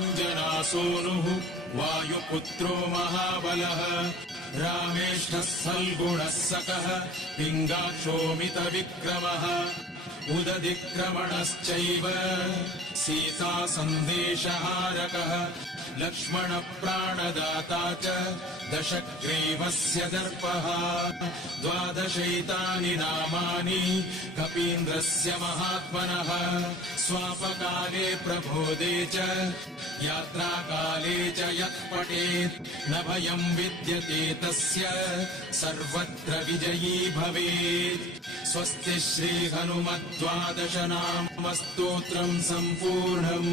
अञ्जनासूनुः वायुपुत्रो महाबलः रामेष्ठः सल्गुणः सकः पिङ्गाक्षोमितविक्रमः उदधिक्रमणश्चैव सीता सन्देशहारकः लक्ष्मणप्राणदाता च दशग्रीवस्य दर्पः 12 नामानि कपीन्द्रस्य महात्मनः स्वापकाले प्रबोधे च यात्राकाले च यत् पठेत् न भयम् विद्यते तस्य सर्वत्र विजयी भवेत्। स्वस्ति श्रीहनुमद् 12 नामस्तोत्रम् सम्पूर्णम्।